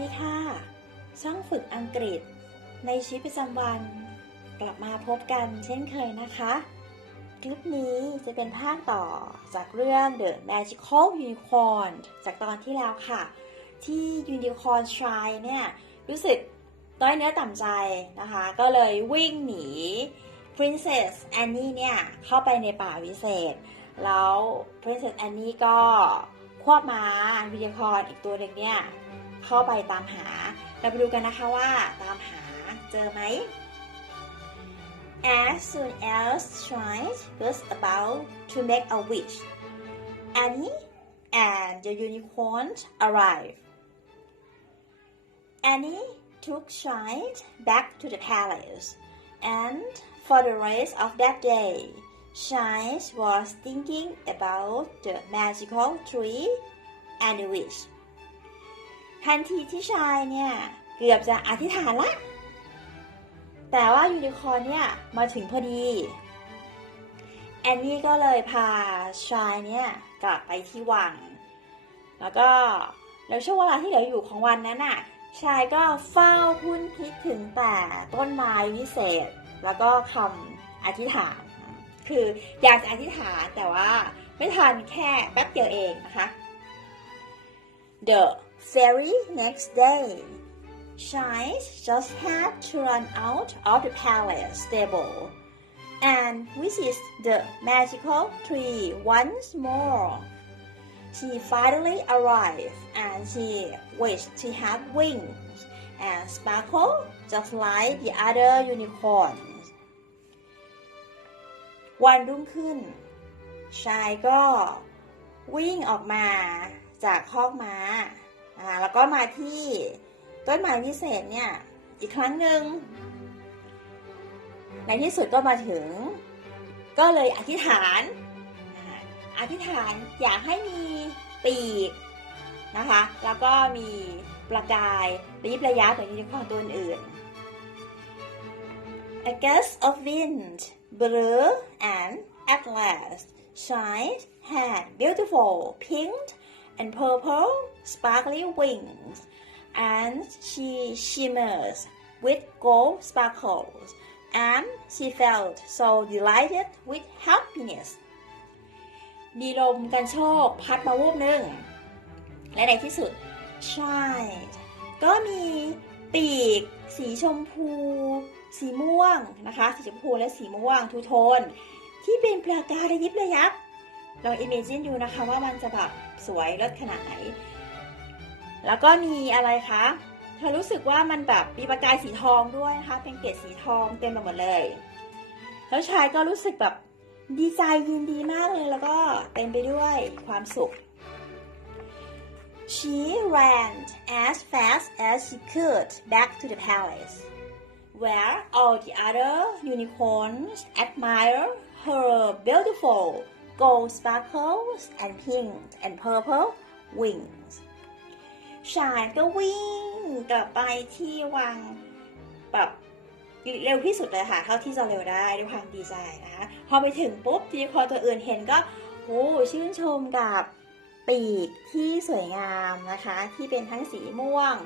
ดีค่ะ ช่องฝึกอังกฤษ ในชีวิตประจำวัน กลับมาพบกันเช่นเคยนะคะ คลิปนี้จะเป็นภาคต่อจากเรื่อง The Magical Unicorn จากตอนที่แล้วค่ะ ที่ Unicorn Shrine เนี่ยรู้สึกต้อยเนื้อต่ำใจนะคะ ก็เลยวิ่งหนี Princess Annie เนี่ย เข้าไปในป่าวิเศษ แล้ว Princess Annie ก็ควบม้าวิดีคอนอีกตัวหนึ่งเนี่ย ข้าไปตามหา เราไปดูกันนะคะว่าตามหาเจอไหม As soon as Shrine was about to make a wish, Annie and the unicorn arrived. Annie took Shrine back to the palace, and for the rest of that day, Shine was thinking about the magical tree and the wish. ทันทีที่ชายเนี่ยเกือบจะอธิษฐานละ แต่ว่ายูนิคอร์เนี่ยมาถึงพอดี แอนนี่ก็เลยพาชายเนี่ยกลับไปที่วัง แล้วก็แล้วช่วงเวลาที่เหลืออยู่ของวันนั้นน่ะ ชายก็เฝ้าพุ่นคิดถึงแต่ต้นไม้วิเศษ แล้วก็คำอธิษฐาน คืออยากจะอธิษฐานแต่ว่าไม่ทันแค่แป๊บเดียวเองนะคะ The very next day, Shines just had to run out of the palace stable and visit the magical tree once more. She finally arrived and she wished she had wings and sparkle just like the other unicorns. วันรุ่งขึ้น ชายก็วิ่งออกมาจากคอกม้า อ่าแล้วก็มาที่ต้นไม้วิเศษเนี่ยอีกครั้งหนึ่งในที่สุดก็มาถึง ก็เลยอธิษฐานอธิษฐานอยากให้มีปีกนะคะ แล้วก็มีประกายระยิบระยับเหมือนยูนิคอร์นตัวอื่น A gust of wind blew and at last Shine had beautiful pink and purple sparkly wings and she shimmers with gold sparkles and she felt so delighted with happiness มีลมกันโชคพัดมาวูบหนึ่ง และในที่สุดใช่ก็มีปีก สีชมพู สีม่วงนะคะ สีชมพูและสีม่วงทูโทน ที่เป็นประกายระยิบระยับ ลอง imagine ดูนะคะว่ามันจะแบบสวยเลิศขนาดไหน แล้วก็มีอะไรคะเธอรู้สึกว่ามันแบบมีประกายสีทองด้วยนะคะ เป็นเกล็ดสีทองเต็มไปหมดเลย แล้วชายก็รู้สึกแบบดีใจยินดีมากเลยแล้วก็เต็มไปด้วยความสุข She ran as fast as she could back to the palace, where all the other unicorns admired her beautiful gold sparkles and pink and purple wings. ชายก็วิ่งกลับไปที่วังแบบเร็วที่สุดเลยค่ะ เท่าที่จะเร็วได้ด้วยความดีใจนะคะพอไปถึงปุ๊บทีคอตัวอื่นเห็นก็โอ้ชื่นชมกับปีกที่สวยงามนะคะ ที่เป็นทั้งสีม่วง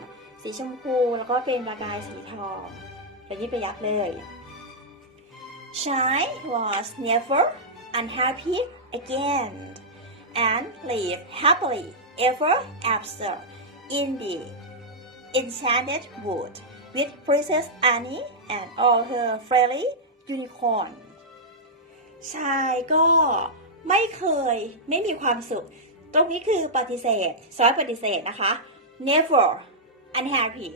สีชมพู แล้วก็เป็นประกายสีทองระยิบระยับเลย s h i was never unhappy again and live happily ever after in the enchanted wood with Princess Annie and all her friendly unicorn ชายก็ไม่เคยไม่มีความสุข ตรงนี้คือปฏิเสธซอยปฏิเสธนะคะ never unhappy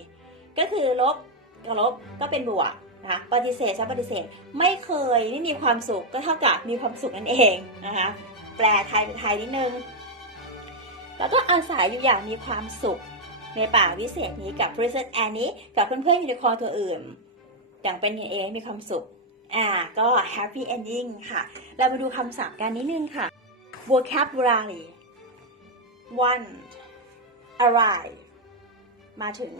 ก็คือลบกับลบก็เป็นบวก นะคะปฏิเสธซอยปฏิเสธไม่เคยไม่มีความสุขก็เท่ากับมีความสุขนั่นเองนะคะแปลไทยเป็นไทยนิดนึง แล้วก็อาศัยอยู่อย่างมีความสุขในป่าวิเศษนี้กับ Princess Annie กับเพื่อนๆยูนิคอร์ตัวอื่นอย่างเป็นกันเองมีความสุขอ่าก็ happy ending ค่ะ เรามาดูคำศัพท์กันนิดนึงค่ะ vocabulary one arrive มาถึง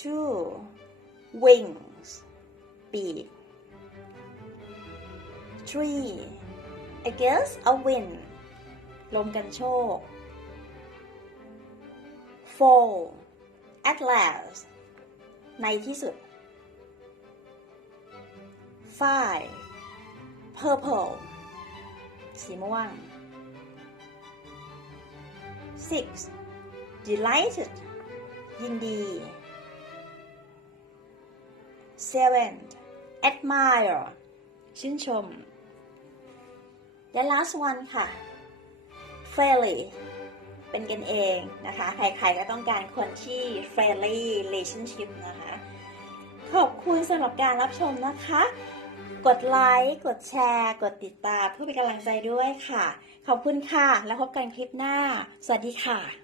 two wings ปีก three against a wind ลมกันโชก four at last ในที่สุด five purple สีม่วง six delighted ยินดี seven admire ชื่นชม และ last one ค่ะ friendly เป็นกันเองนะคะ ใครๆก็ต้องการคนที่ friendly relationship นะคะ ขอบคุณสำหรับการรับชมนะคะ กดไลค์ กดแชร์ กดติดตามเพื่อเป็นกำลังใจด้วยค่ะ ขอบคุณค่ะ แล้วพบกันคลิปหน้า สวัสดีค่ะ